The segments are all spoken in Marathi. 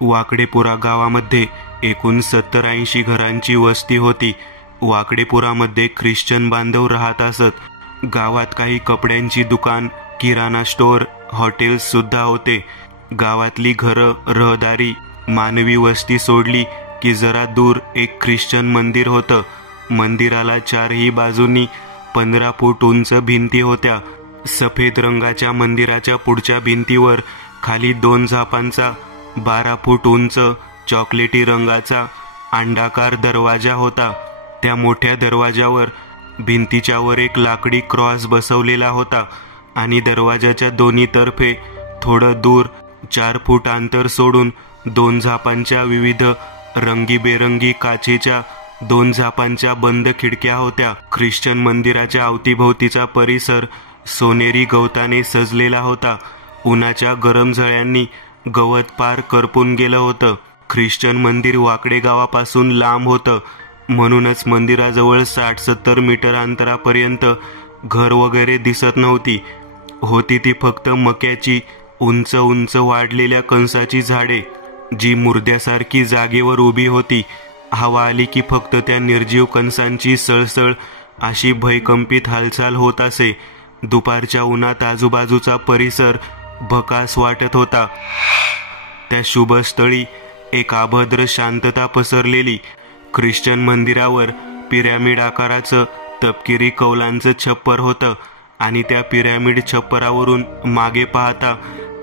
वाकडेपुरा गावामध्ये एकूण 70-80 घरांची वस्ती होती. वाकडेपुरामध्ये ख्रिश्चन बांधव राहत असत. गावात काही कपड्यांची दुकान, किराणा स्टोअर, हॉटेल्स सुद्धा होते. गावातली घरं, रहदारी, मानवी वस्ती सोडली की जरा दूर एक ख्रिश्चन मंदिर होतं. मंदिराला चारही बाजूंनी 15 फूट उंच भिंती होत्या. सफेद रंगाच्या मंदिराच्या पुढच्या भिंतीवर खाली 2 झापांचा 12 फूट उंच चॉकलेटी रंगाचा अंडाकार दरवाजा होता. त्या मोठ्या दरवाजावर भिंतीच्या वर एक लाकडी क्रॉस बसवलेला होता आणि दरवाजाच्या दोन्ही तर्फे थोडं दूर 4 फूट अंतर सोडून 2 झापांच्या विविध रंगीबेरंगी काचेच्या 2 झापांच्या बंद खिडक्या होत्या. ख्रिश्चन मंदिराच्या अवतीभोवतीचा परिसर सोनेरी गवताने सजलेला होता. उन्हाच्या गरम झळ्यांनी गवत पार करपून गेलं होतं. ख्रिश्चन मंदिर वाकडे गावापासून लांब होतं, म्हणूनच मंदिराजवळ 60-70 मीटर अंतरापर्यंत घर वगैरे दिसत नव्हती. होती ती फक्त मक्याची उंच उंच वाढलेल्या कणसाची झाडे, जी मुर्द्यासारखी जागेवर उभी होती. हवा आली की फक्त त्या निर्जीव कणसांची सळसळ अशी भयकंपित हालचाल होत असे. दुपारच्या उन्हात आजूबाजूचा परिसर भकास वाटत होता. त्या शुभस्थळी एक अभद्र शांतता पसरलेली. ख्रिश्चन मंदिरावर पिरॅमिड आकाराचं तपकिरी कौलांचं छप्पर होतं आणि त्या पिरॅमिड छप्परावरून मागे पाहता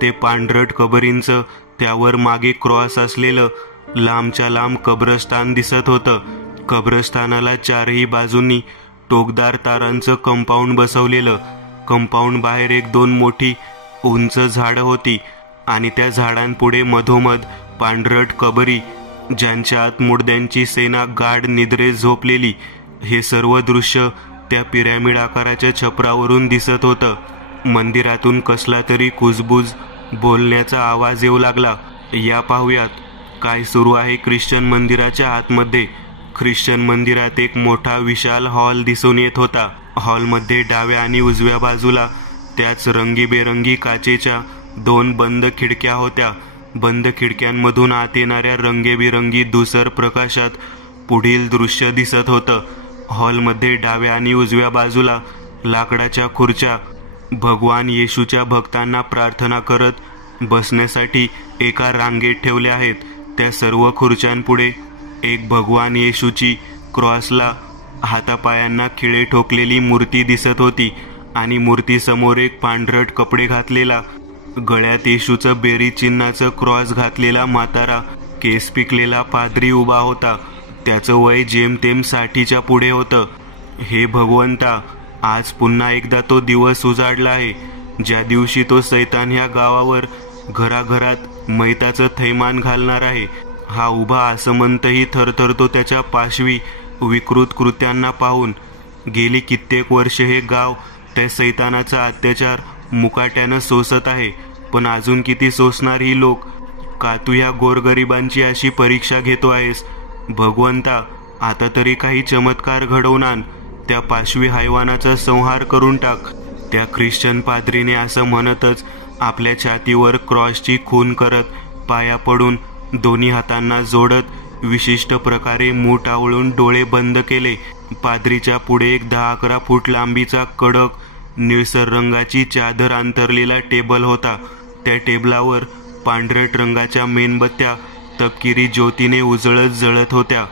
ते पांढरट कबरींचं, त्यावर मागे क्रॉस असलेलं लांबच्या लांब कब्रस्तान दिसत होतं. कब्रस्तानाला चारही बाजूंनी टोकदार तारांचं कंपाऊंड बसवलेलं. कंपाऊंड बाहेर 1-2 मोठी उंच झाडं होती आणि त्या झाडांपुढे मधोमध पांढरट कबरी, ज्यांच्या आत मुडद्यांची सेना गाढ निद्रेत झोपलेली. हे सर्व दृश्य त्या पिरॅमिड आकाराच्या छपरावरून दिसत होतं. मंदिरातून कसला तरी कुजबुज बोलण्याचा आवाज येऊ लागला. या पाहूयात काय सुरू आहे ख्रिश्चन मंदिराच्या आतमध्ये. ख्रिश्चन मंदिरात एक मोठा विशाल हॉल दिसून येत होता. हॉलमध्ये डाव्या आणि उजव्या बाजूला त्याच रंगीबेरंगी काचेच्या 2 बंद खिडक्या होत्या. बंद खिडक्यांमधून आत येणाऱ्या रंगीबेरंगी धुसर प्रकाशात पुढील दृश्य दिसत होतं. हॉलमध्ये डाव्या आणि उजव्या बाजूला लाकडाच्या खुर्च्या भगवान येशूच्या भक्तांना प्रार्थना करत बसण्यासाठी एका रांगेत ठेवल्या आहेत. त्या सर्व खुर्च्यांपुढे एक भगवान येशूची क्रॉसला हातापायांना खिळे ठोकलेली मूर्ती दिसत होती आणि मूर्तीसमोर एक पांढरट कपडे घातलेला, गळ्यात येशूचं बेरी चिन्हाचं क्रॉस घातलेला म्हातारा केस पिकलेला पाद्री उभा होता. त्याचं वय जेमतेम 60च्या पुढे होतं. हे भगवंता, आज पुन्हा एकदा तो दिवस उजाडला आहे, ज्या दिवशी तो सैतान ह्या गावावर घराघरात मैताचं थैमान घालणार आहे. हा उभा आसमंतही थरथरतो त्याच्या पाशवी विकृत कृत्यांना पाहून. गेली कित्येक वर्ष हे गाव त्या सैतानाचा अत्याचार मुकाट्यानं सोसत आहे, पण अजून किती सोसणार ही लोक? का तू या गोरगरिबांची अशी परीक्षा घेतो आहेस? भगवंता, आता तरी काही चमत्कार घडवून आण. त्या पाशवी हैवानाचा संहार करून टाक. त्या ख्रिश्चन पाद्रीने असं म्हणतच आपल्या छातीवर क्रॉसची खून करत, पाया पडून, दोन्ही हातांना जोडत विशिष्ट प्रकारे मूठ आवळून डोळे बंद केले. पाद्रीच्या पुढे एक 10-11 फूट लांबीचा कडक निळसर रंगाची चादर अंतरलेला टेबल होता. त्या टेबलावर पांढरट रंगाच्या मेणबत्त्या तपकिरी ज्योतीने उजळत जळत होत्या.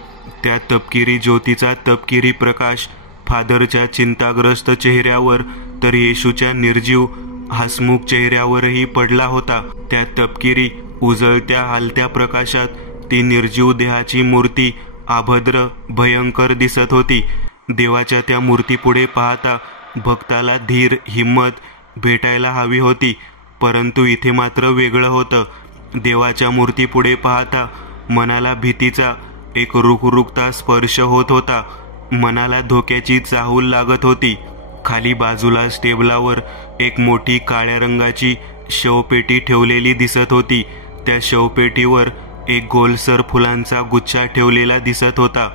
त्या तपकिरी ज्योतीचा तपकिरी प्रकाश फादरच्या चिंताग्रस्त चेहऱ्यावर तर येशूच्या निर्जीव हसमुख चेहऱ्यावरही पडला होता. त्या तपकिरी उजळत्या हलत्या प्रकाशात ती निर्जीव देहाची मूर्ती अभद्र भयंकर दिसत होती. देवाच्या त्या मूर्तीपुढे पाहता भक्ताला धीर, हिम्मत भेटायला हवी होती, परंतु इथे मात्र वेगळं होतं. देवाच्या मूर्तीपुढे पाहता मनाला भीतीचा एक रुखरुखता स्पर्श होत होता. मनाला धोक्याची चाहूल लागत होती. खाली बाजूलाच टेबलावर एक मोठी काळ्या रंगाची शवपेटी ठेवलेली दिसत होती. त्या शवपेटीवर एक गोलसर फुलांचा गुच्छा ठेवलेला दिसत होता,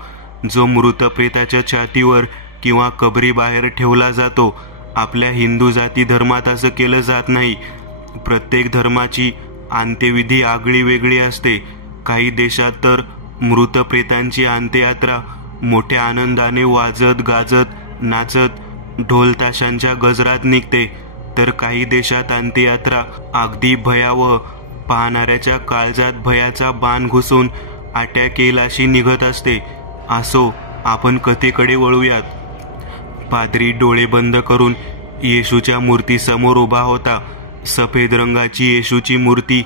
जो मृत प्रेताच्या छातीवर किंवा कबरी बाहेर ठेवला जातो. आपल्या हिंदू जाती धर्मात असं केलं जात नाही. प्रत्येक धर्माची अंत्यविधी आगळी वेगळी असते. काही देशात तर मृत प्रेतांची अंत्ययात्रा मोठ्या आनंदाने वाजत गाजत नाचत ढोल ताशांच्या गजरात निघते, तर काही देशात अंत्ययात्रा अगदी भयावह, पाहणाऱ्याच्या काळजात भयाचा बाण घुसून अटॅक येईल अशी निघत असते. असो, आपण कथेकडे वळूयात. पाद्री डोळे बंद करून येशूच्या मूर्तीसमोर उभा होता. सफेद रंगाची येशूची मूर्ती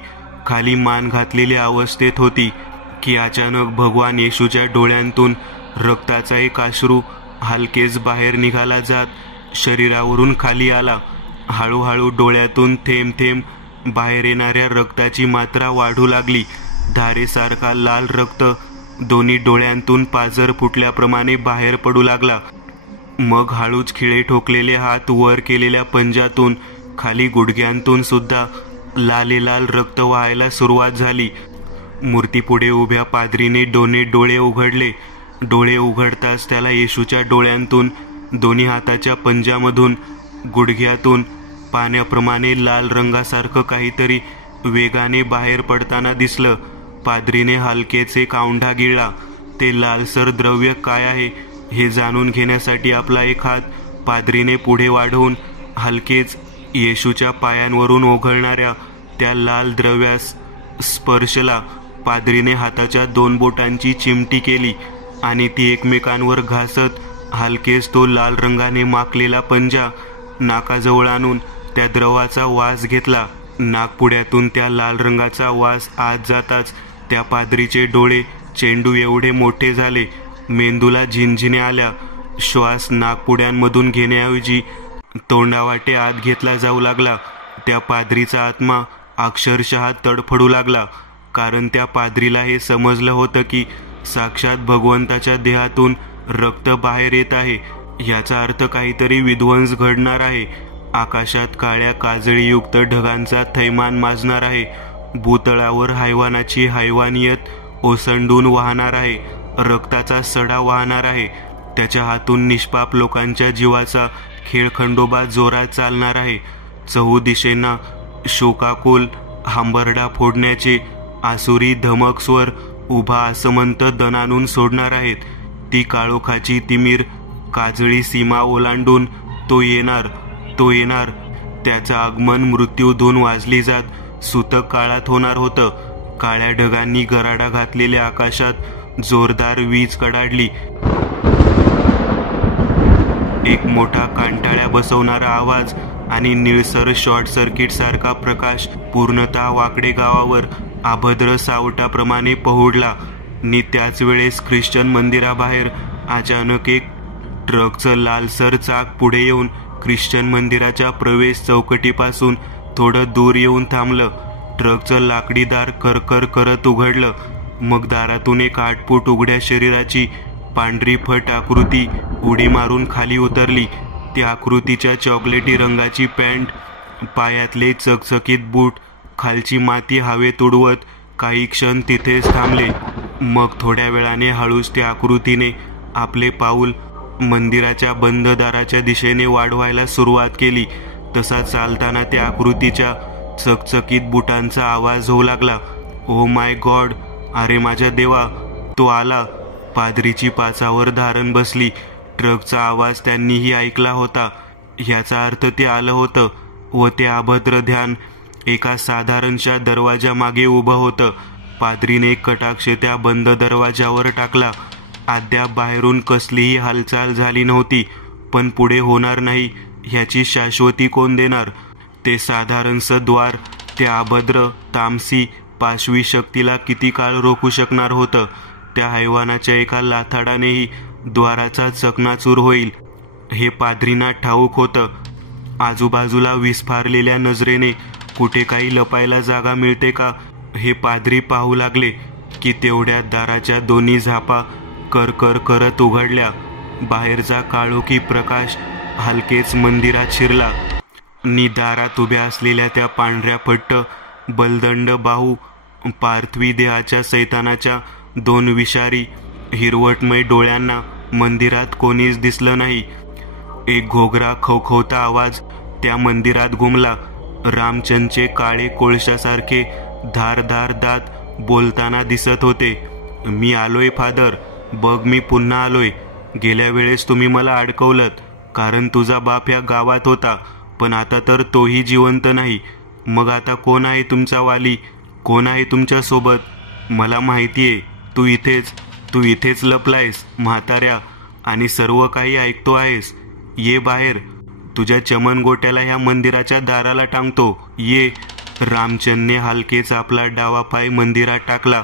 खाली मान घातलेल्या अवस्थेत होती की अचानक भगवान येशूच्या डोळ्यांतून रक्ताचा एक अश्रू हलकेच बाहेर निघाला जात शरीरावरून खाली आला. हळूहळू डोळ्यातून थेंब थेंब बाहेर येणाऱ्या रक्ताची मात्रा वाढू लागली. धारेसारखा लाल रक्त दोन्ही डोळ्यांतून पाझर फुटल्याप्रमाणे बाहेर पडू लागला. मग हळूच खिळे ठोकलेले हात वर केलेल्या पंजातून खाली गुडघ्यांतून सुद्धा लालेलाल रक्त वाहायला सुरुवात झाली. मूर्तीपुढे उभ्या पाद्रीने दोन्ही डोळे उघडले. डोळे उघडताच त्याला येशूच्या डोळ्यांतून दोन्ही हाताच्या पंजामधून गुडघ्यातून पाण्याप्रमाणे लाल रंगासारखं काहीतरी वेगाने बाहेर पडताना दिसलं. पाद्रीने हलकेच एक औंढा गिळला. ते लालसर द्रव्य काय आहे हे जाणून घेण्यासाठी आपला एक हात पाद्रीने पुढे वाढवून हलकेच येशूच्या पायांवरून ओघळणाऱ्या त्या लाल द्रव्यास स्पर्शला. पाद्रीने हाताच्या 2 बोटांची चिमटी केली आणि ती एकमेकांवर घासत हलकेच तो लाल रंगाने माखलेला पंजा नाकाजवळ आणून त्या द्रवाचा वास घेतला. नाकपुड्यातून त्या लाल रंगाचा वास आत जाताच त्या पाद्रीचे डोळे चेंडू एवढे मोठे झाले. मेंदूला झिंझिण्या आल्या. श्वास नाकपुड्यांमधून घेण्याऐवजी तोंडावाटे आत घेतला जाऊ लागला. त्या पाद्रीचा आत्मा अक्षरशः तडफडू लागला, कारण त्या पाद्रीला हे समजलं होतं की साक्षात भगवंताच्या देहातून रक्त बाहेर येत आहे. याचा अर्थ काहीतरी विध्वंस घडणार आहे. आकाशात काळ्या काजळीयुक्त ढगांचा थैमान माजणार आहे. भूतळावर हैवानाची हैवानियत ओसंडून वाहणार आहे. रक्ताचा सडा वाहणार आहे. त्याच्या हातून निष्पाप लोकांच्या जीवाचा खेळखंडोबा जोरात चालणार आहे. चहूदिशेंना शोकाकुल हंबरडा फोडण्याचे आसुरी धमक स्वर उभा आसमंत दणानून सोडणार आहेत. ती काळोखाची तिमीर काजळी सीमा ओलांडून तो येणार. त्याचं आगमन मृत्यूधून वाजली जात सूतक काळात होणार होतं. काळ्या ढगांनी गराडा घातलेल्या आकाशात जोरदार वीज कडाडली. एक मोठा कांटाळ्या बसवणारा आवाज आणि निळसर शॉर्ट सर्किट सारखा प्रकाश पूर्णतः वाकडे गावावर अभद्र सावटाप्रमाणे पहुडला. नि त्याच वेळेस ख्रिश्चन मंदिराबाहेर अचानक एक ट्रकचं लालसर चाक पुढे येऊन ख्रिश्चन मंदिराच्या प्रवेश चौकटीपासून थोडं दूर येऊन थांबलं. ट्रकचं लाकडी दार करकर करत उघडलं. मग दारातून एक 8 फूट उघड्या शरीराची पांढरी फट आकृती उडी मारून खाली उतरली. त्या आकृतीच्या चॉकलेटी रंगाची पॅन्ट, पायातले चकचकीत बूट, खालची माती हवेत उडवत काही क्षण तिथेच थांबले. मग थोड्या वेळाने हळूच त्या आकृतीने आपले पाऊल मंदिराच्या बंद दाराच्या दिशेने वाढवायला सुरुवात केली. तसा चालताना त्या आकृतीच्या चकचकीत बुटांचा आवाज होऊ लागला. ओ माय गॉड, अरे माझ्या देवा, तो आला. पाद्रीची पाचावर धारण बसली. ट्रकचा आवाज त्यांनीही ऐकला होता. ह्याचा अर्थ ते आलं होतं व ते अभद्र ध्यान एका साधारणशा दरवाजामागे उभं होतं. पाद्रीने कटाक्ष त्या बंद दरवाजावर टाकला. अद्याप बाहेरून कसलीही हालचाल झाली नव्हती. पण पुढे होणार नाही ह्याची शाश्वती कोण देणार? ते साधारणसं द्वार त्या अभद्र तामसी पाशवी शक्तीला किती काळ रोखू शकणार होतं? त्या हैवानाच्या एका लाथाडानेही द्वाराचा चकनाचूर होईल हे पाद्रींना ठाऊक होतं. आजूबाजूला विस्फारलेल्या नजरेने कुठे काही लपायला जागा मिळते का हे पाद्री पाहू लागले की तेवढ्यात दाराच्या दोन्ही झापा करकर करत उघडल्या. बाहेरचा काळोखी प्रकाश हलकेच मंदिरात शिरला. नि दारात उभ्या असलेल्या त्या पांढऱ्या फट्ट बलदंड बाहू पार्थवी देहाच्या सैतानाच्या 2 विषारी हिरवटमय डोळ्यांना मंदिरात कोणीच दिसलं नाही. एक घोगरा खवखवता आवाज त्या मंदिरात घुमला. रामचंदचे काळे कोळशासारखे धारदार दात बोलताना दिसत होते. मी आलोय फादर, बघ मी पुन्हा आलोय. गेल्या वेळेस तुम्ही मला अडकवलत कारण तुझा बाप या गावात होता, पण आता तर तोही जिवंत नाही. मग आता कोण आहे तुमचा वाली? कोण आहे तुमच्या सोबत? मला माहितीये तू इथेच लपलायस म्हाताऱ्या, आणि सर्व काही ऐकतो आहेस. ये बाहेर, तुझ्या चमनगोट्याला ह्या मंदिराच्या दाराला टांगतो. ये. रामचंदने हलकेच आपला डावा पाय मंदिरात टाकला.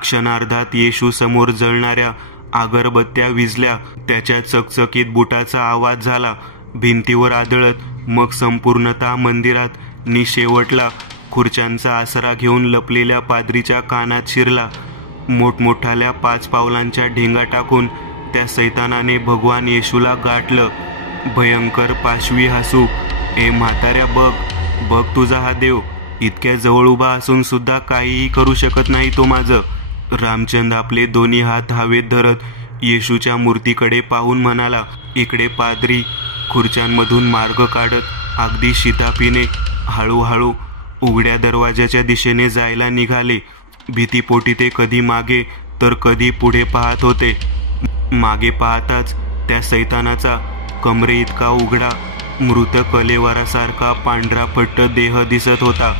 क्षणार्धात येशू समोर जळणाऱ्या अगरबत्त्या विझल्या. त्याच्या चकचकीत बुटाचा आवाज झाला भिंतीवर आदळत. मग संपूर्णतः मंदिरात शेवटला खुर्च्यांचा आसरा घेऊन लपलेल्या पाद्रीच्या कानात शिरला. मोठमोठाल्या 5 पावलांच्या ढेंगा टाकून त्या सैतानाने भगवान येशूला गाठलं. भयंकर पाशवी हसू. ए म्हाताऱ्या, बघ तुझा हा देव. इतक्या जवळ उभा असून सुद्धा काहीही करू शकत नाही तो माझं. रामचंद आपले दोन्ही हात हवेत धरत येशूच्या मूर्तीकडे पाहून म्हणाला. इकडे पाद्री खुर्च्यांमधून मार्ग काढत अगदी शिताफीने हळूहळू उघड्या दरवाजाच्या दिशेने जायला निघाले. भीतीपोटी ते कधी मागे तर कधी पुढे पाहत होते. मागे पाहताच त्या सैतानाचा कमरे इतका उघडा मृत कलेवरासारखा पांढरा पट्ट देह दिसत होता.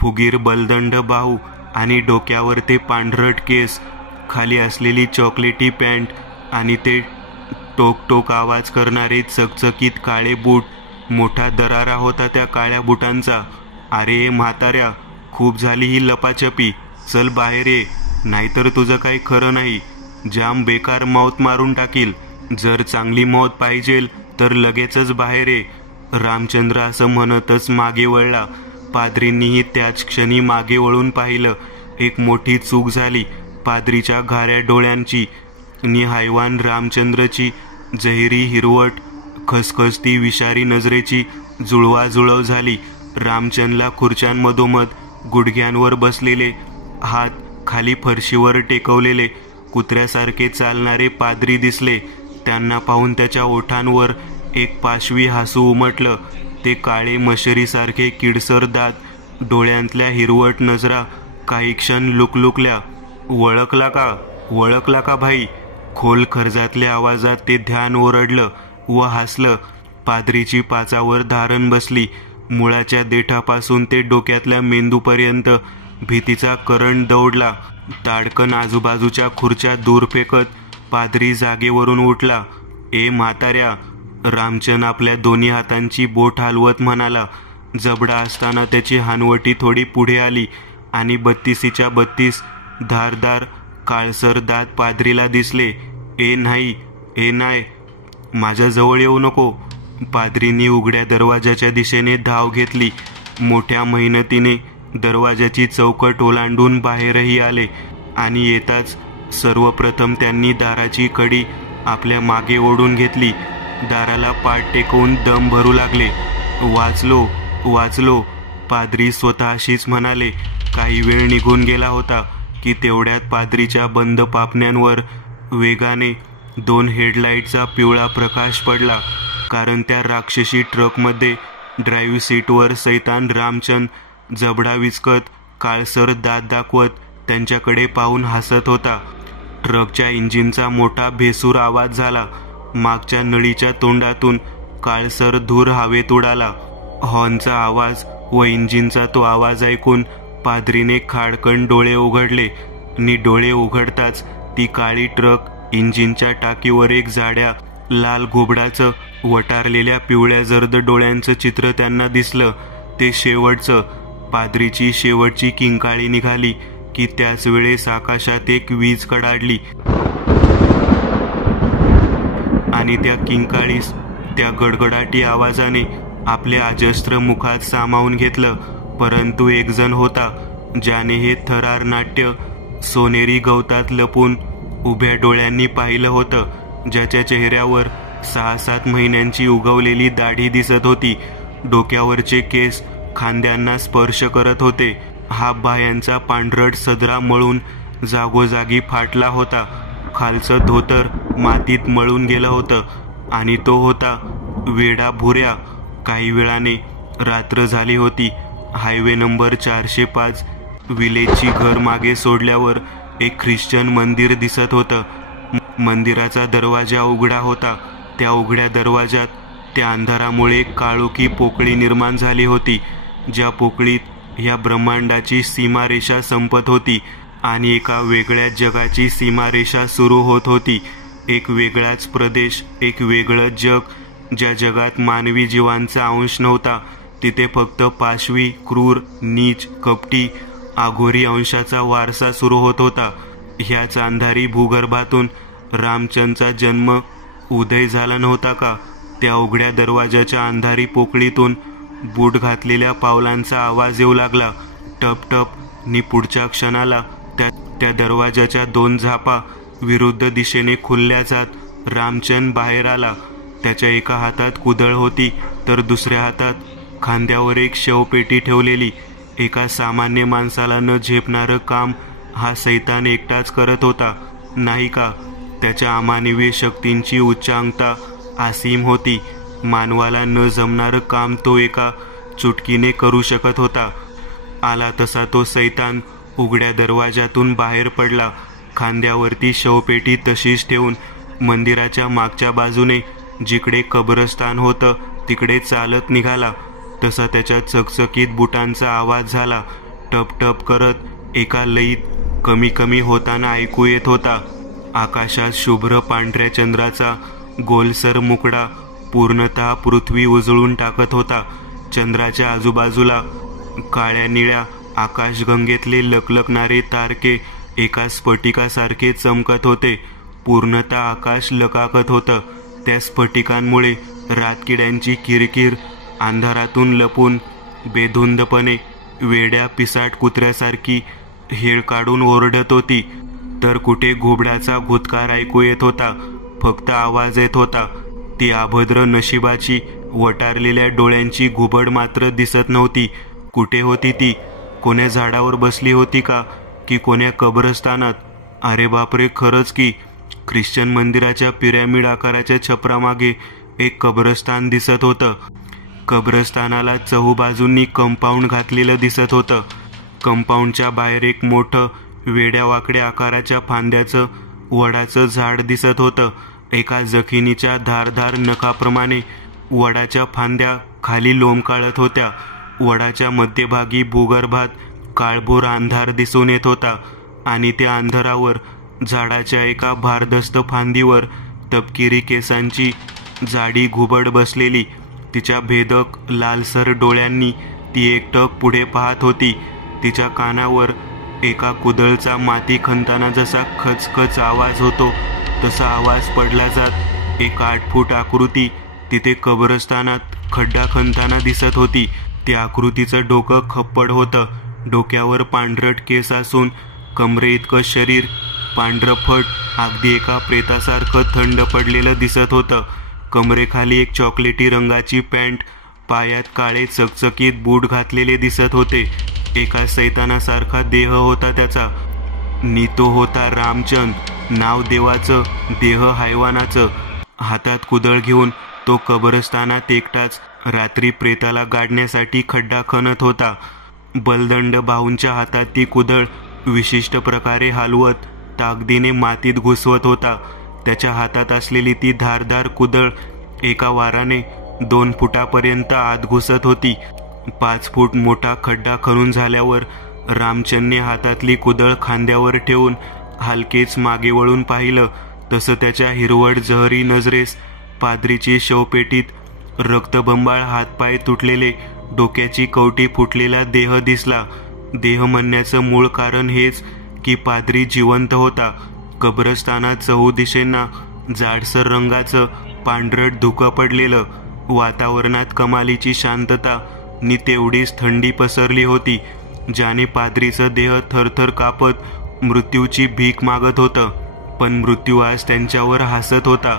फुगीर बलदंड बाहू आणि डोक्यावर ते पांढरट केस, खाली असलेली चॉकलेटी पॅन्ट आणि ते टोक आवाज करणारे चकचकीत काळे बूट. मोठा दरारा होता त्या काळ्या बुटांचा. अरे म्हाताऱ्या, खूप झाली ही लपाछपी. चल बाहेर ये, नाहीतर तुझं काही खरं नाही. जाम बेकार मौत मारून टाकील. जर चांगली मौत पाहिजेल तर लगेचच बाहेर ये. रामचंद्र असं म्हणतच मागे वळला. पाद्रींनीही त्याच क्षणी मागे वळून पाहिलं. एक मोठी चूक झाली. पाद्रीच्या घाऱ्या डोळ्यांची नि हैवान रामचंद्रची जहिरी हिरवट खसखसती विषारी नजरेची जुळवाजुळव झाली. रामचंदला खुर्च्यांमधोमध गुडघ्यांवर बसलेले, हात खाली फरशीवर टेकवलेले कुत्र्यासारखे चालणारे पाद्री दिसले. त्यांना पाहून त्याच्या ओठांवर एक पाशवी हसू उमटलं. ते काळे मशरीसारखे किडसर दात, डोळ्यांतल्या हिरवट नजरा काही क्षण लुकलुकल्या. वळखला का भाई? खोल खर्जातल्या आवाजात ते ध्यान ओरडलं व हसलं. पाद्रीची पाचावर धारण बसली. मुळाच्या देठापासून ते डोक्यातल्या मेंदूपर्यंत भीतीचा करंट दौडला. ताडकन आजूबाजूच्या खुर्च्या दूर फेकत पाद्री जागेवरून उठला. ए म्हाताऱ्या, रामचंद आपल्या दोन्ही हातांची बोट हलवत म्हणाला. जबडा असताना त्याची हानवटी थोडी पुढे आली आणि 32च्या 32 धारदार काळसर दात पाद्रीला दिसले. ए नाही, माझ्या जवळ येऊ नको. पाद्रींनी उघड्या दरवाजाच्या दिशेने धाव घेतली. मोठ्या मेहनतीने दरवाजाची चौकट ओलांडून बाहेरही आले आणि येताच सर्वप्रथम त्यांनी दाराची कडी आपल्या मागे ओढून घेतली. दाराला पाठ टेकवून दम भरू लागले. वाचलो, पाद्री स्वतःशीच म्हणाले. काही वेळ निघून गेला होता की तेवढ्यात पाद्रीच्या बंद पापण्यांवर वेगाने 2 हेडलाईटचा पिवळा प्रकाश पडला. कारण त्या राक्षसी ट्रकमध्ये ड्राईव्ह सीटवर सैतान रामचंद जबडा विचकत काळसर दात दाखवत त्यांच्याकडे पाहून हसत होता. ट्रकच्या इंजिनचा मोठा भेसूर आवाज झाला. मागच्या नळीच्या तोंडातून काळसर धूर हवेत उडाला. हॉर्नचा आवाज व इंजिनचा तो आवाज ऐकून पाद्रीने खाडकन डोळे उघडले. डोळे उघडताच ती काळी ट्रक इंजिनच्या टाकीवर एक जाड्या लाल घुबडाचं वटारलेल्या पिवळ्या जर्द डोळ्यांचं चित्र त्यांना दिसलं. ते शेवटचं. पाद्रीची शेवटची किंकाळी निघाली की त्याच वेळेस आकाशात एक वीज कडाडली आणि त्या किंकाळीस त्या गडगडाटी आवाजाने आपल्या अजस्त्र मुखात सामावून घेतलं. परंतु एक जण होता ज्याने हे थरार नाट्य सोनेरी गवतात लपून उभ्या डोळ्यांनी पाहिलं होतं. ज्याच्या चेहऱ्यावर 6-7 महिन्यांची उगवलेली दाढी दिसत होती. डोक्यावरचे केस खांद्यांना स्पर्श करत होते. हा बाह्यांचा पांढरट सदरा मळून जागोजागी फाटला होता. खालचं धोतर मातीत मळून गेलं होतं आणि तो होता वेडा भुऱ्या. काही वेळाने रात्र झाली होती. हायवे नंबर 405 विलेजची घर मागे सोडल्यावर एक ख्रिश्चन मंदिर दिसत होतं. मंदिराचा दरवाजा उघडा होता. त्या उघड्या दरवाजात त्या अंधारामुळे काळोखी पोकळी निर्माण झाली होती, ज्या पोकळीत ह्या ब्रह्मांडाची सीमारेषा संपत होती आणि एका वेगळ्या जगाची सीमारेषा सुरू होत होती. एक वेगळाच प्रदेश, एक वेगळं जग. ज्या जगात मानवी जीवांचा अंश नव्हता, तिथे फक्त पाशवी, क्रूर, नीच, कपटी, आघोरी अंशाचा वारसा सुरू होत होता. ह्याच अंधारी भूगर्भातून रामचंदचा जन्म उदय झाला नव्हता का? त्या उघड्या दरवाजाच्या अंधारी पोकळीतून बूट घातलेल्या पावलांचा आवाज येऊ लागला, टप टप. नि पुढच्या क्षणाला त्या दरवाजाच्या 2 झापा विरुद्ध दिशेने खुलल्या जात रामचंद बाहेर आला. त्याच्या एका हातात कुदळ होती, तर दुसऱ्या हातात खांद्यावर एक शवपेटी ठेवलेली. एका सामान्य माणसाला न झेपणारं काम हा सैतान एकटाच करत होता, नाही का? त्याच्या अमानवीय शक्तींची उच्चांकता असीम होती. मानवाला न जमणारं काम तो एका चुटकीने करू शकत होता. आला तसा तो सैतान उघड्या दरवाजातून बाहेर पडला. खांद्यावरती शवपेटी तशीच ठेवून मंदिराच्या मागच्या बाजूने, जिकडे कब्रस्तान होतं, तिकडे चालत निघाला. तसा त्याच्या चकचकीत बुटांचा आवाज झाला, टप टप करत एका लयीत कमी कमी होताना ऐकू येत होता. आकाशात शुभ्र पांढऱ्या चंद्राचा गोलसर मुकडा पूर्णतः पृथ्वी उजळून टाकत होता. चंद्राच्या आजूबाजूला काळ्या निळ्या आकाशगंगेतले लकलकणारे तारके एका स्फटिकासारखे चमकत होते. पूर्णतः आकाश लकाकत होतं. त्या स्फटिकांमुळे रातकिड्यांची किरकिर अंधारातून लपून बेधुंदपणे वेड्या पिसाट कुत्र्यासारखी हेळ काढून ओरडत होती. तर कुठे घुबडाचा घुतकार ऐकू येत होता. फक्त आवाज येत होता. ती अभद्र नशिबाची वटारलेल्या डोळ्यांची घुबड मात्र दिसत नव्हती. कुठे होती ती? कोण्या झाडावर बसली होती का? की कोण्या कब्रस्तानात? अरे बापरे, खरंच की ख्रिश्चन मंदिराच्या पिरॅमिड आकाराच्या छपरामागे एक कब्रस्तान दिसत होतं. कब्रस्तानाला चहूबाजूंनी कंपाऊंड घातलेलं दिसत होतं. कंपाऊंडच्या बाहेर एक मोठं वेड्यावाकड्या आकाराच्या फांद्याचं वडाचं झाड दिसत होतं. एका जखिनीच्या धारधार नखाप्रमाणे वडाच्या फांद्या खाली लोंबकाळत होत्या. वडाच्या मध्यभागी भूगर्भात काळभोर अंधार दिसून येत होता आणि त्या अंधारावर झाडाच्या एका भारदस्त फांदीवर तपकिरी केसांची जाडी घुबड बसलेली. तिच्या भेदक लालसर डोळ्यांनी ती एकटक पुढे पाहत होती. तिच्या कानावर एका कुदळचा माती खणताना जसा खचखच आवाज होतो, तसा आवाज पडला जात एक 8 फूट आकृती तिथे कब्रस्तानात खड्डा खणताना दिसत होती. त्या आकृतीचं डोकं खप्पड होतं. डोक्यावर पांढरट केस असून कमरे इतकं शरीर पांढरफट, अगदी एका प्रेतासारखं थंड पडलेलं दिसत होतं. कमरेखाली एक चॉकलेटी रंगाची पॅन्ट, पायात काळे चकचकीत बूट घातलेले दिसत होते. एका सैतानासारखा देह होता त्याचा. नि तो होता रामचंद. नाव देवाचं, देह हैवानाचं. हातात कुदळ घेऊन तो कब्रस्तानात एकटाच रात्री प्रेताला गाडण्यासाठी खड्डा खणत होता. बलदंड भाऊंच्या हातात ती कुदळ विशिष्ट प्रकारे हलवत ताकदीने मातीत घुसवत होता. त्याच्या हातात असलेली ती धारदार कुदळ एका वाराने 2 फुटापर्यंत आत घुसत होती. 5 फूट मोठा खड्डा खणून झाल्यावर रामचंदने हातातली कुदळ खांद्यावर ठेवून हलकेच मागे वळून पाहिलं. तसं त्याच्या हिरवट जहरी नजरेस पाद्रीची शवपेटीत रक्तबंबाळ, हातपाय तुटलेले, डोक्याची कवटी फुटलेला देह दिसला. देह म्हणण्याचं मूळ कारण हेच की पाद्री जिवंत होता. कब्रस्तानात चहूदिशेंना जाडसर रंगाचं पांढरट धुकं पडलेलं. वातावरणात कमालीची शांतता नि तेवढीच थंडी पसरली होती, ज्याने पाद्रीचं देह थरथर कापत मृत्यूची भीक मागत होतं. पण मृत्यू आज त्यांच्यावर हसत होता.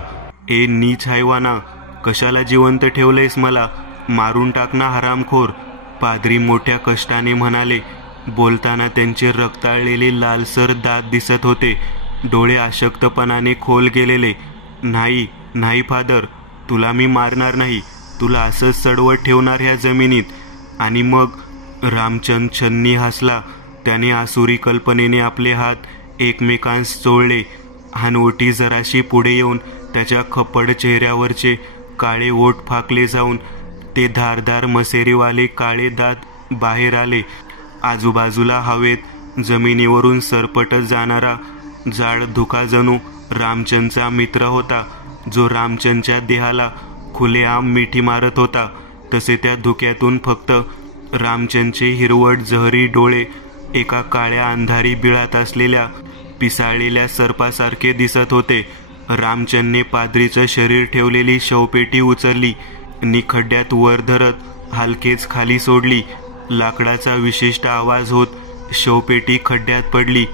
ए नीच हैवाना, कशाला जिवंत ठेवलंयस मला? मारून टाक ना हरामखोर, पाद्री मोठ्या कष्टाने म्हणाले. बोलताना त्यांचे रक्ताळलेले लालसर दात दिसत होते. डोळे अशक्तपणाने खोल गेलेले. नाही नाही फादर, तुला मी मारणार नाही. तुला असंच सडवत ठेवणार ह्या जमिनीत. आणि मग रामचंद छन्नी हसला. त्याने आसुरी कल्पनेने आपले हात एकमेकांस चोळले. हनुवटी जराशी पुढे येऊन त्याच्या खप्पड चेहऱ्यावरचे काळे ओठ फाकले जाऊन ते धारदार मसेरीवाले काळे दात बाहेर आले. आजूबाजूला हवेत जमिनीवरून सरपटत जाणारा जाड धुका जणू रामचंदचा मित्र होता, जो रामचंदच्या देहाला खुलेआम मिठी मारत होता. तसे त्या धुक्यातून फक्त रामचंदचे हिरवट जहरी डोळे एका काळ्या अंधारी बिळात असलेल्या पिसाळलेल्या सर्पासारखे दिसत होते. रामचंदने पाद्रीचं शरीर ठेवलेली शवपेटी उचलली आणि खड्ड्यात वर धरत हलकेच खाली सोडली. लाकडाचा विशिष्ट आवाज होत शवपेटी खड्ड्यात पडली.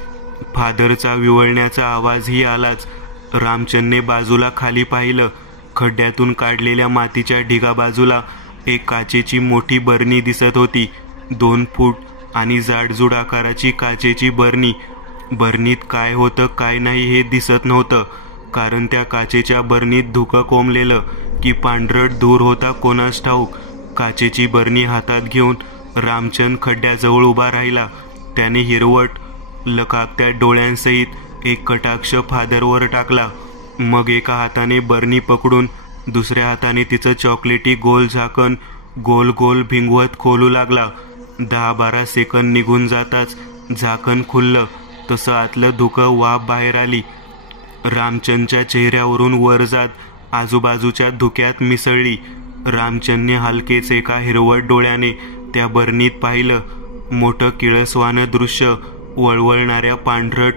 फादरचा विवळण्याचा आवाजही आलाच. रामचंदने बाजूला खाली पाहिलं. खड्ड्यातून काढलेल्या मातीच्या ढिगा बाजूला एक काचेची मोठी बरणी दिसत होती. 2 फूट आणि जाडजूड आकाराची काचेची बरणी. बरणीत काय होतं काय नाही हे दिसत नव्हतं, कारण त्या काचेच्या बरणीत धुकं कोंबलेलं की पांढरट धूर होता कोणास ठाऊक. काचेची बरणी हातात घेऊन रामचंद खड्ड्याजवळ उभा राहिला. त्याने हिरवट लकाकत्या डोळ्यांसहित एक कटाक्ष फादरवर टाकला. मग एका हाताने बरणी पकडून दुसऱ्या हाताने तिचं चॉकलेटी गोल झाकण गोल गोल भिंगवत खोलू लागला. 10-12 सेकंद निघून जाताच झाकण खुललं. तसं आतलं धुकं वाफ बाहेर आली. रामचंदच्या चेहऱ्यावरून वर जात आजूबाजूच्या धुक्यात मिसळली. रामचंदने हलकेच एका हिरवट डोळ्याने त्या बरणीत पाहिलं. मोठं किळसवानं दृश्य. वळवळणाऱ्या पांढरट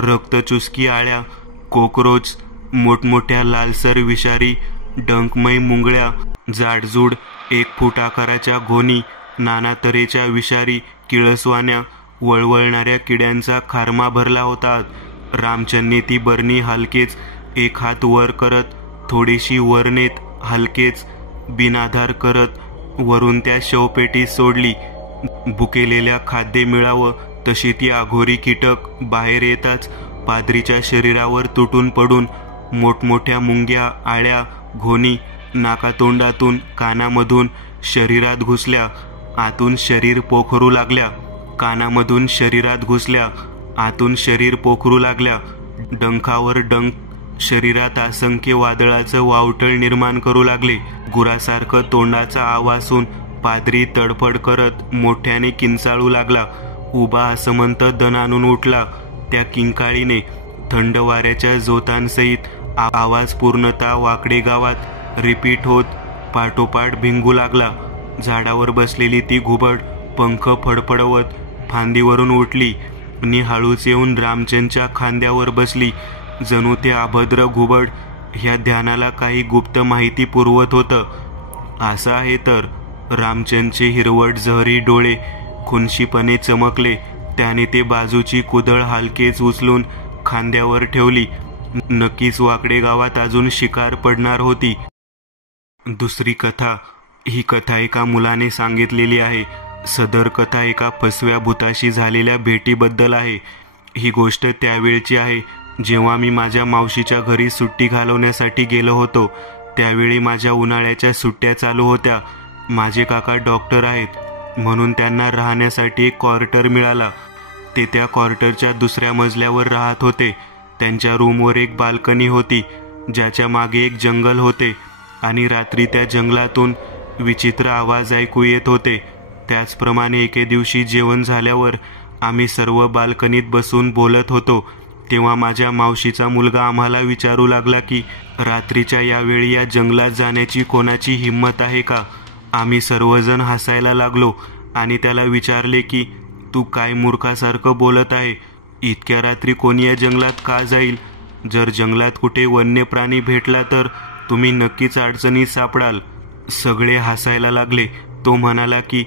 रक्तचुसकी आळ्या, कोकरोच, मोठमोठ्या लालसर विषारी डंकमय मुंगळ्या, जाडजूड 1 फूट आकाराच्या घोणी, नाना तऱ्हेच्या विषारी किळसवान्या, वळवळणाऱ्या किड्यांचा खारमा भरला होता. रामचंदने ती बरणी हलकेच एक हात वर करत थोडीशी वर नेत हलकेच बिनाधार करत वरून त्या शवपेटीत सोडली. भुकेलेल्या खाद्य मिळावं तशी ती आघोरी कीटक बाहेर येताच पाद्रीच्या शरीरावर तुटून पडून मोठमोठ्या मुंग्या, आळ्या, घोणी नाकातोंडातून, कानामधून शरीरात घुसल्या. आतून शरीर पोखरू लागल्या. कानामधून शरीरात घुसल्या. आतून शरीर पोखरू लागल्या. डंखावर डंख शरीरात असंख्य वादळाचं वावटळ निर्माण करू लागले. गुरासारखं तोंडाचा आवासून पाद्री तडफड करत मोठ्याने किंचाळू लागला. उभा असमंत दण आणून उठला. त्या किंकाळीने थंड वाऱ्याच्या जोतांसहित आवाज पूर्णतः वाकडे गावात रिपीट होत पाठोपाठ भिंगू लागला. झाडावर बसलेली ती घुबड पंख फडफडवत फांदीवरून उठली आणि हळूच येऊन रामचंदच्या खांद्यावर बसली. जणू ते अभद्र घुबड ह्या ध्यानाला काही गुप्त माहिती पुरवत होतं. असं आहे तर रामचंदचे हिरवट जहरी डोळे खुनशीपणे चमकले. त्याने ते बाजूची कुदळ हलकेच उचलून खांद्यावर ठेवली. नक्कीच वाकडे गावात अजून शिकार पडणार होती. दुसरी कथा. ही कथा एका मुलाने सांगितलेली आहे. सदर कथा एका फसव्या भूताशी झालेल्या भेटीबद्दल आहे. ही गोष्ट त्यावेळची आहे जेव्हा मी माझ्या मावशीच्या घरी सुट्टी घालवण्यासाठी गेलो होतो. त्यावेळी माझ्या उन्हाळ्याच्या सुट्ट्या चालू होत्या. माझे काका डॉक्टर आहेत म्हणून त्यांना राहण्यासाठी एक क्वार्टर मिळाला. ते त्या क्वार्टरच्या दुसऱ्या मजल्यावर राहत होते. त्यांच्या रूमवर एक बाल्कनी होती ज्याच्या मागे एक जंगल होते आणि रात्री त्या जंगलातून विचित्र आवाज ऐकू येत होते. त्याचप्रमाणे एके दिवशी जेवण झाल्यावर आम्ही सर्व बाल्कनीत बसून बोलत होतो तेव्हा माझ्या मावशीचा मुलगा आम्हाला विचारू लागला की रात्रीच्या यावेळी या जंगलात जाण्याची कोणाची हिंमत आहे का. आम्ही सर्वजण हसायला लागलो आणि त्याला विचारले की तू काय मूर्खासारखं बोलत आहे. इतक्या रात्री कोणी या जंगलात का जाईल. जर जंगलात कुठे वन्य प्राणी भेटला तर तुम्ही नक्कीच अडचणीत सापडाल. सगळे हसायला लागले. तो म्हणाला की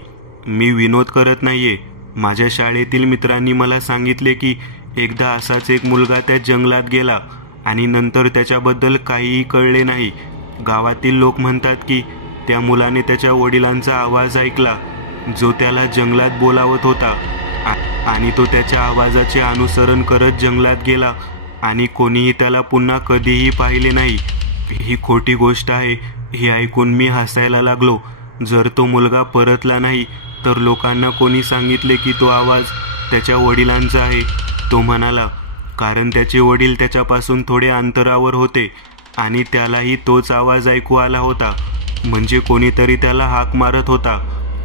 मी विनोद करत नाहीये. माझ्या शाळेतील मित्रांनी मला सांगितले की एकदा असाच एक मुलगा त्या जंगलात गेला आणि नंतर त्याच्याबद्दल काहीही कळले नाही. गावातील लोक म्हणतात की त्या मुलाने त्याच्या वडिलांचा आवाज ऐकला जो त्याला जंगलात बोलावत होता आणि तो त्याच्या आवाजाचे अनुसरण करत जंगलात गेला आणि कोणीही त्याला पुन्हा कधीही पाहिले नाही. ही खोटी गोष्ट आहे. हे ऐकून मी हसायला लागलो. जर तो मुलगा परतला नाही तर लोकांना कोणी सांगितले की तो आवाज त्याच्या वडिलांचा आहे, तो म्हणाला, कारण त्याचे वडील त्याच्यापासून थोडे अंतरावर होते आणि त्यालाही तोच आवाज ऐकू आला होता. म्हणजे कोणीतरी त्याला हाक मारत होता.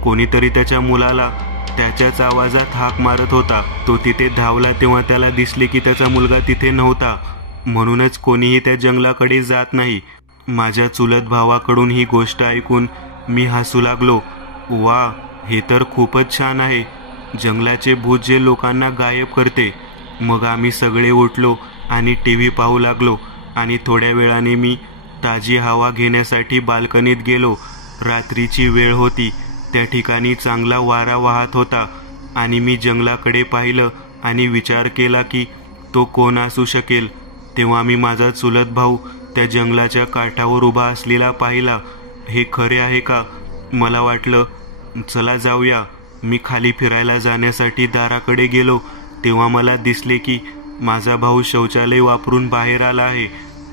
कोणीतरी त्याच्या मुलाला त्याच्याच आवाजात हाक मारत होता. तो तिथे धावला तेव्हा त्याला दिसले की त्याचा मुलगा तिथे नव्हता. म्हणूनच कोणीही त्या जंगलाकडे जात नाही. माझ्या चुलत भावाकडून ही गोष्ट ऐकून मी हसू लागलो. वा, हे तर खूपच छान आहे. जंगलाचे भूत जे लोकांना गायब करते. मग आम्ही सगळे उठलो आणि टीव्ही पाहू लागलो आणि थोड्या वेळाने मी ताजी हवा घेण्यासाठी बाल्कनीत गेलो. रात्रीची वेळ होती. त्या ठिकाणी चांगला वारा वाहत होता आणि मी जंगलाकडे पाहिलं आणि विचार केला की तो कोण असू शकेल. तेव्हा मी माझा चुलत भाऊ त्या जंगलाच्या काठावर उभा असलेला पाहिला. हे खरे आहे का? मला वाटलं, चला जाऊया. मी खाली फिरायला जाण्यासाठी दाराकडे गेलो तेव्हा मला दिसले की माझा भाऊ शौचालय वापरून बाहेर आला आहे.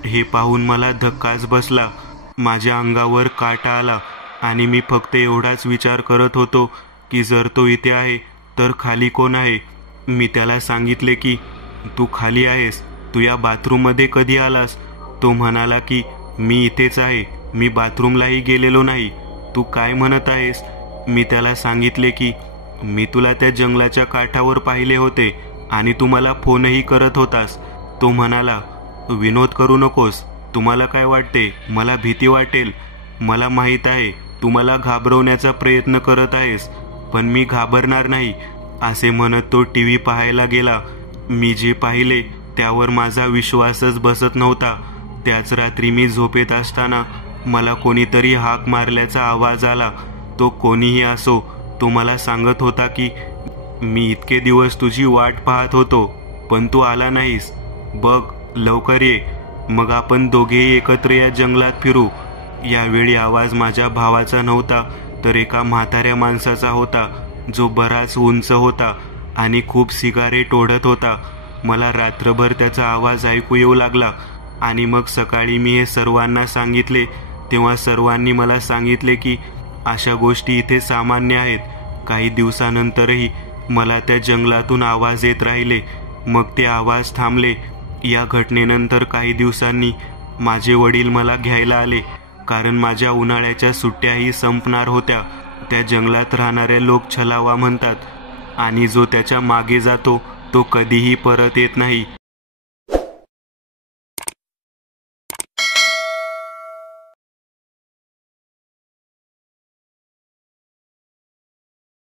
हे पाहून मला धक्काच बसला. माझ्या अंगावर काटा आला आणि मी फक्त एवढाच विचार करत होतो की जर तो इथे आहे तर खाली कोण आहे. मी त्याला सांगितले की तू खाली आहेस, तू या बाथरूममध्ये कधी आलास? तो म्हणाला की मी इथेच आहे, मी बाथरूमलाही गेलेलो नाही. तू काय म्हणत आहेस? मी त्याला सांगितले की मी तुला त्या जंगलाच्या काठावर पाहिले होते आणि तू मला फोनही करत होतास. तो म्हणाला, विनोद करू नकोस. तुम्हाला काय वाटते? मला भीती वाटेल. मला माहीत आहे तू मला घाबरवण्याचा प्रयत्न करत आहेस, पण मी घाबरणार नाही. असे म्हणत तो टीव्ही पाहायला गेला. मी जे पाहिले त्यावर माझा विश्वासच बसत नव्हता. त्याच रात्री मी झोपेत असताना मला कोणीतरी हाक मारल्याचा आवाज आला. तो कोणीही असो, तो मला सांगत होता की मी इतके दिवस तुझी वाट पाहत होतो पण तू आला नाहीस. बघ, लवकर ये. मग आपण दोघेही एकत्र या जंगलात फिरू. यावेळी आवाज माझ्या भावाचा नव्हता तर एका म्हाताऱ्या माणसाचा होता जो बराच उंच होता आणि खूप सिगारेट ओढत होता. मला रात्रभर त्याचा आवाज ऐकू येऊ लागला आणि मग सकाळी मी हे सर्वांना सांगितले तेव्हा सर्वांनी मला सांगितले की अशा गोष्टी इथे सामान्य आहेत. काही दिवसानंतरही मला त्या जंगलातून आवाज येत राहिले. मग ते आवाज थांबले. या घटनेनंतर काही दिवसांनी माझे वडील मला घ्यायला आले कारण माझ्या उन्हाळ्याच्या सुट्ट्याही संपणार होत्या. त्या जंगलात राहणारे लोक छलावा म्हणतात आणि जो त्याच्या मागे जातो तो कधीही परत येत नाही.